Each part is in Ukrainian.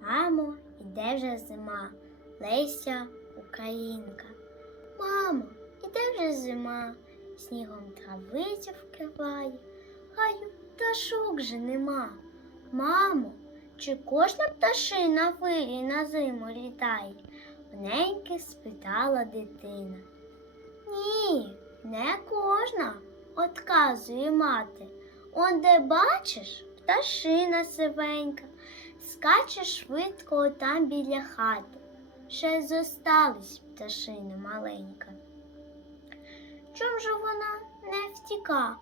Мамо, іде вже зима, Леся Українка. Мамо, іде вже зима, снігом травицю вкриває, гаю пташок же нема. Мамо, чи кожна пташина вирі на зиму літає? Неньки спитала дитина. Ні, не кожна, отказує мати. Он де бачиш, пташина сивенька, скаче швидко там біля хати. Ще зостались пташини маленька. Чом же вона не втіка,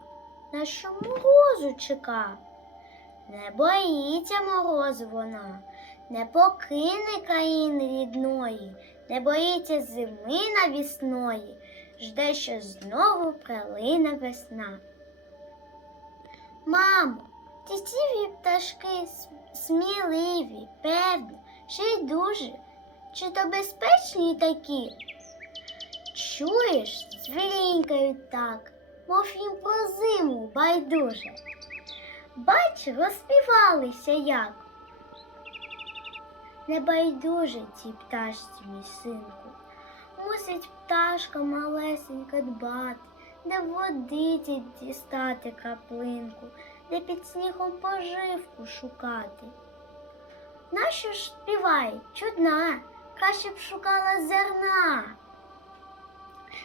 на що морозу чека? Не боїться морозу вона, не покине країни рідної, не боїться зими навісної, жде, що знову прилине весна. Мамо, ті сіві пташки сміливі, певні, ще й дуже. Чи то безпечні такі? Чуєш, звірінькають так, мов їм про зиму байдуже. Бач, розпівалися як. Не байдуже цій пташці, мій синку. Мусить пташка малесенька дбати, де водиці дістати краплинку, де під снігом поживку шукати. Нащо ж співай, чудна, краще б шукала зерна.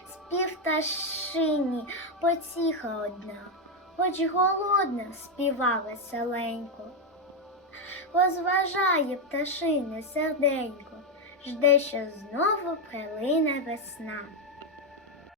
Спів пташині потіха одна, хоч голодна співа веселенько. Розважає пташине серденько, жде, що знову прилине весна.